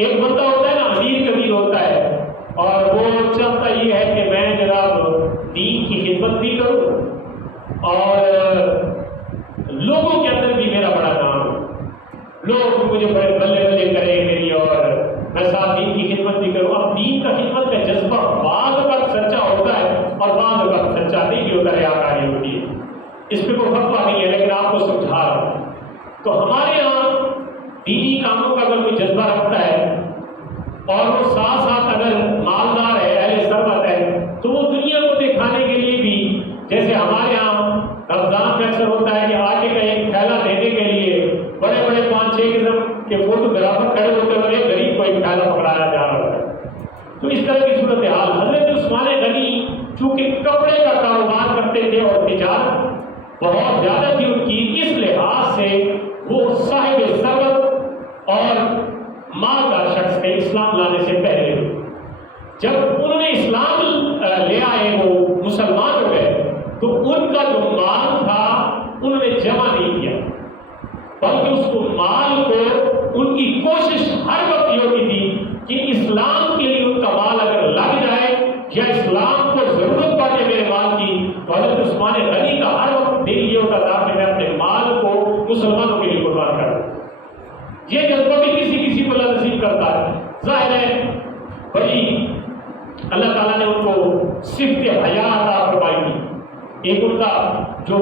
ایک بندہ ہوتا ہے نا امیر کبیر ہوتا ہے اور وہ چاہتا یہ ہے کہ میں جناب دین کی خدمت بھی کروں اور لوگوں کے اندر بھی میرا بڑا نام ہو، لوگ مجھے بڑے بلے بلے کریں میری اور میں ساتھ دین کی خدمت بھی کروں۔ اب دین کا خدمت کا جذبہ بعض وقت سچا ہوتا ہے اور بعض وقت سچا نہیں بھی ہوتا، ریاکاری ہوتی ہے، اس پہ کوئی فتویٰ نہیں ہے، لیکن آپ کو سمجھا رہا ہوں۔ تو ہمارے یہاں دینی کاموں کا اگر کوئی جذبہ رکھتا ہے اور وہ ساتھ ساتھ اگر مالدار ہے، اہل ثروت ہے، تو وہ دنیا کو دکھانے کے لیے بھی، جیسے ہمارے یہاں رمضان میں اکثر ہوتا ہے کہ آگے کا ایک تھیلا دینے کے لیے بڑے بڑے 5-6 قسم کے فوٹوگرافر کھڑے ہوتے ہوئے ایک غریب کو ایک تھیلا پکڑایا جا رہا ہے۔ تو اس طرح کی صورتحال، حضرت عثمان غنی چونکہ کپڑے کا کاروبار کرتے تھے اور تجارت بہت زیادہ تھی ان کی، اس لحاظ سے وہ صاحب ثروت اور مالدار شخص تھے اسلام لانے سے پہلے۔ جب انہوں نے اسلام لے آئے، وہ مسلمان ہو گئے، تو ان کا جو مال تھا انہوں نے جمع نہیں کیا، بلکہ اس کو مال کو ان کی کوشش ہر وقت یہ ہوتی تھی کہ اسلام کے لیے ان کا مال اگر لگ جائے یا اسلام کو ضرورت پڑے میرے مال کی، تو حضرت عثمان غنی کا ہر وقت دل یہ ہوتا تھا کہ میں اپنے مال کو مسلمانوں کے لیے قربان کروں۔ یہ جذبہ بھی کسی کسی کو اللہ نصیب کرتا ہے۔ ظاہر ہے بڑی اللہ تعالیٰ نے ان کو صفت حیا عطا فرمائی تھی۔ ایک ان کا جو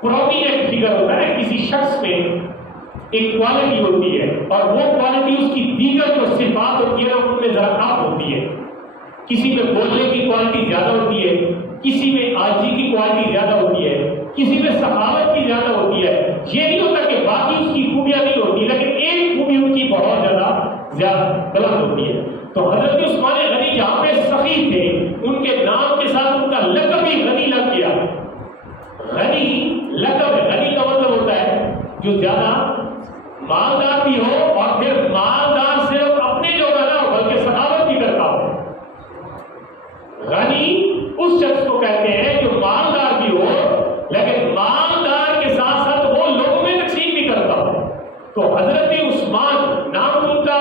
پرومیننٹ فگر ہوتا ہے کسی شخص میں ایک کوالٹی ہوتی ہے، اور وہ کوالٹی اس کی دیگر جو صفات ہوتی ہے نا ان میں ذرا کم ہوتی ہے۔ کسی میں بولنے کی کوالٹی زیادہ ہوتی ہے، کسی میں عاجزی کی کوالٹی زیادہ ہوتی ہے، کسی میں سخاوت کی زیادہ ہوتی ہے۔ یہ نہیں ہوتا کہ باقی اس کی خوبیاں نہیں ہوتی، لیکن ایک خوبی ان کی بہت زیادہ غلط ہوتی ہے۔ تو حضرت عثمان غنی جہاں پہ سخی تھے، ان کے نام کے ساتھ ان کا لقب ہی غنی لگ گیا۔ غنی لقب ہے، غنی کا مطلب ہوتا ہے جو زیادہ مالدار بھی ہو، اور پھر مالدار صرف اپنے جو نہ ہو بلکہ سخاوت بھی کرتا ہو۔ غنی اس شخص کو کہتے ہیں جو مالدار بھی ہو لیکن مالدار کے ساتھ ساتھ وہ لوگوں میں تقسیم بھی کرتا ہو۔ تو حضرت عثمان، نام ان کا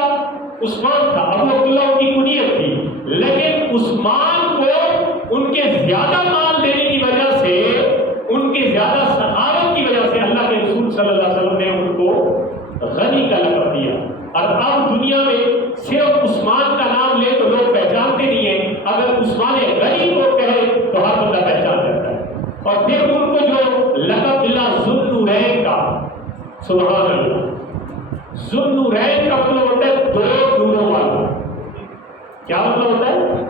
عثمان تھا، ابو عبداللہ ان کی کنیت تھی، لیکن عثمان کو ان کے زیادہ مال دینے کی وجہ سے، ان کے زیادہ سخاوت کی وجہ سے اللہ کے رسول صلی اللہ علیہ وسلم نے ان کو غنی کا لقب دیا۔ اور اب دنیا میں صرف عثمان کا نام لے تو لوگ پہچانتے نہیں ہیں، اگر عثمان غنی کو کہے تو ہر بندہ پہچان جاتا ہے۔ اور پھر ان کو جو لقب ملا ذوالنورین کا، سبحان اللہ، ذوالنورین کا مطلب ہوتا ہے دو نوروں والا۔ کیا مطلب ہوتا ہے؟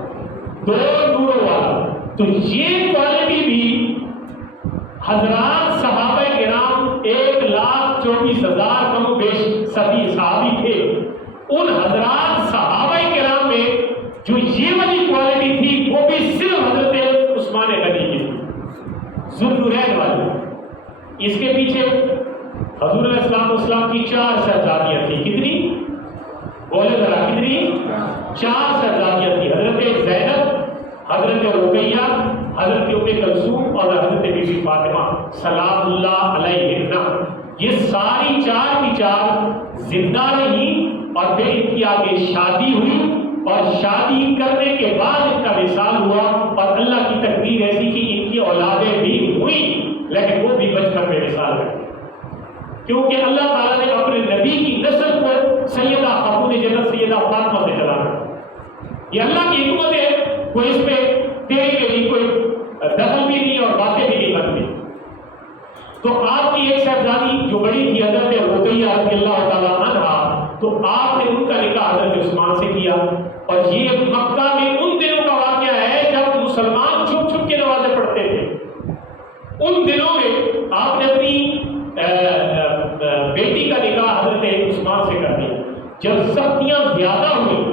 دو نوروں والا۔ تو یہ کوالٹی بھی حضرات صحابہ کرام 1,24,000 کم و بیش صحابی تھے، ان حضرات صحابہ کرام میں جو یہ والی کوالٹی تھی وہ بھی صرف حضرت عثمان غنی کی تھی، ذوالنورین والی۔ اس کے پیچھے حضور علیہ السلام کی 4 شہزادیاں تھیں۔ کتنی؟ بولے ذرا، کتنی؟ 4 شہزادیاں تھیں، حضرت زینب، حضرت رقیہ، حضرت ام کلثوم اور حضرت بی بی فاطمہ سلام اللہ علیہن۔ یہ ساری 4 کی 4 زندہ رہی، اور پھر ان کی آگے شادی ہوئی، اور شادی کرنے کے بعد ان کا وصال ہوا، اور اللہ کی تقدیر ایسی کہ ان کی اولادیں بھی ہوئی، لیکن وہ بھی بچپن میں وصال ہوئی، کیونکہ اللہ تعالیٰ نے اپنے نبی کی نسل کو سیدہ خاتون جنت سیدہ فاطمہ سے چلانا۔ یہ اللہ کی حکمت ہے، کوئی اس پہ تیرے کے لیے کوئی دخل بھی نہیں اور باتیں بھی نہیں بنتی۔ تو آپ کی ایک صاحبزادی جو بڑی تھی حضرت رقیہ رضی اللہ تعالیٰ عنہا، تو آپ نے ان کا نکاح حضرت عثمان سے کیا، اور یہ مکہ میں ان دنوں کا واقعہ ہے جب مسلمان چھپ چھپ کے نمازیں پڑھتے تھے۔ ان دنوں میں آپ نے اپنی بیٹی کا نکاح حضرت عثمان سے کر دیا۔ جب سختیاں زیادہ ہوئی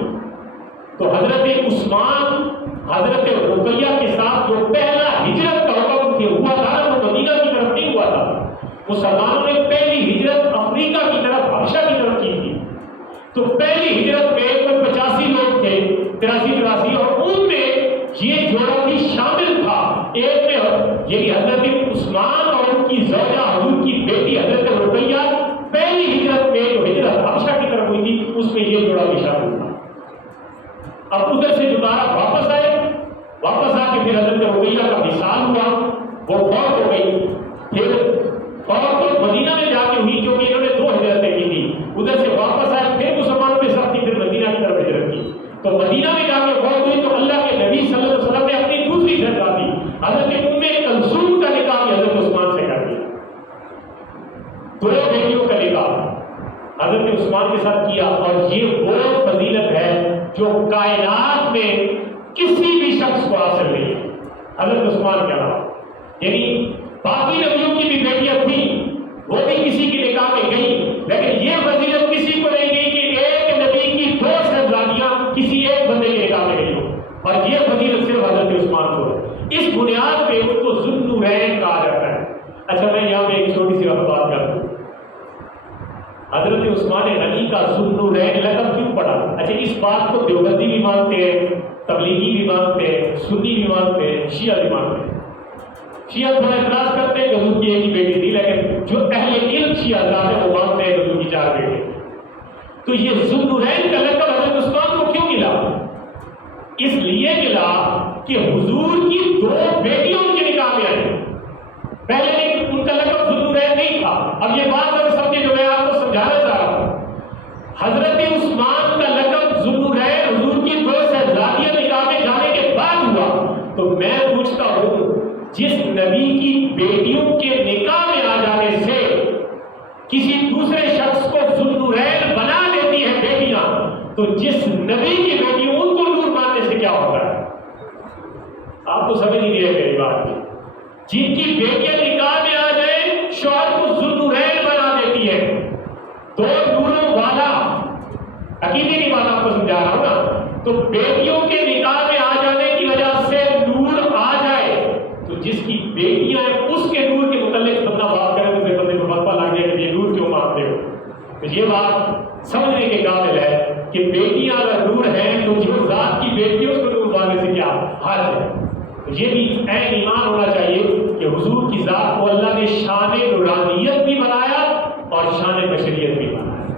تو حضرت عثمان حضرت رقیہ کے ساتھ جو پہلا ہجرت کا حکم ہوا تھا وہ مدینہ کی طرف نہیں ہوا تھا، مسلمانوں نے پہلی ہجرت افریقہ کی طرف، حبشہ کی طرف کی تھی۔ تو پہلی ہجرت میں کوئی 85 لوگ تھے، 83 اور ان میں یہ جوڑا بھی شامل تھا۔ ایک میں یعنی حضرت عثمان اور ان کی زوجہ حضور کی بیٹی حضرت رقیہ پہلی ہجرت میں جو ہجرت حبشہ کی طرف ہوئی تھی اس میں یہ جوڑا بھی شامل تھا۔ اب ادھر سے دوبارہ واپس آئے، واپس آ کے پھر حضرت رقیہ کا وصال ہوا، وہ فوت ہو گئی۔ پھر فوت تو مدینہ میں جا کے ہوئی کیونکہ انہوں نے 2 ہجرتیں کی تھی، ادھر سے واپس آئے، پھر مسلمانوں میں سختی، پھر مدینہ کی طرف ہجرت کی۔ تو مدینہ میں جا کے فوت ہوئی تو اللہ کے نبی صلی اللہ علیہ وسلم نے اپنی دوسری شہزادی حضرت ام کلثوم کا نکاح حضرت عثمان سے کر دیا۔ 2 بیٹیوں کا نکاح حضرت عثمان کے ساتھ کیا، اور یہ وہ فضیلت ہے جو کائنات میں کسی بھی شخص کو حاصل نہیں ہے حضرت عثمان کے علاوہ۔ یعنی باقی نبیوں کی بھی بیٹیاں تھیں، وہ بھی کسی کے نکاح میں گئی، لیکن یہ فضیلت کسی کو نہیں گئی کہ ایک نبی کی 2 شہزادیاں کسی ایک بندے کے نکاح میں گئی ہو، اور یہ فضیلت صرف حضرت عثمان کو ہے۔ اس بنیاد پہ ان کو ذو النورین کہا جاتا ہے۔ اچھا میں یہاں پہ ایک چھوٹی سی بات کر دوں، حضرت عثمان غنی کا ذو النورین لقب کیوں پڑا؟ اچھا اس بات کو دیوبندی بھی مانتے ہیں، تبلیغی بھی مانتے ہیں، سنی بھی مانتے ہیں، شیعہ بھی مانتے ہیں۔ شیعہ تھوڑا اعتراض کرتے ہیں کہ حضور کی ایک ہی بیٹی تھی، لیکن جو اہل علم شیعہ حضرات ہیں وہ مانتے ہیں کہ حضور کی 4 بیٹے۔ تو یہ ذو النورین کا لقب حضرت عثمان کو کیوں ملا؟ اس لیے ملا کہ حضور کی 2 بیٹیاں ان کے نکاح میں آئیں۔ پہلے ان کا لقب ذو النورین نہیں تھا۔ اب یہ بات اگر سمجھے جو میں آپ کو سمجھانا چاہ رہا ہوں، حضرت عثمان کا لقب ذو النورین حضور کی 2 شہزادیاں نکاح میں جانے کے بعد ہوا۔ تو میں پوچھتا ہوں، جس نبی کی بیٹیوں کے نکاح میں آ جانے سے کسی دوسرے شخص کو ذو النورین بنا دیتی ہے بیٹیاں، تو جس نبی کی بیٹیوں ان کو نور ماننے سے کیا ہوتا ہے؟ آپ کو سمجھ نہیں ہے میری بات کی۔ جن کی بیٹیاں نکاح میں آ جائیں شوہر کو ذو النورین بنا دیتی ہے۔ 2 نوروں والا، عقیدے کی بات آپ کو سمجھا رہا ہوں نا، تو بیٹیوں کے نکاح میں آ جانے کی وجہ سے نور آ جائے، تو جس کی بیٹیاں ہیں اس کے نور کے متعلق بندہ بات کرے تو پھر بندے کو پتہ لگ جائے کہ یہ نور کیوں مانتے ہو۔ تو یہ بات سمجھنے کے قابل ہے کہ بیٹیاں اگر نور ہیں تو جو ذات کی بیٹی ہے اس کو نور ماننے سے کیا حال ہے۔ تو یہ بھی عین ایمان ہونا چاہیے کہ حضور کی ذات کو اللہ نے شان نورانیت بھی بنایا اور شان بشریت بھی بنایا۔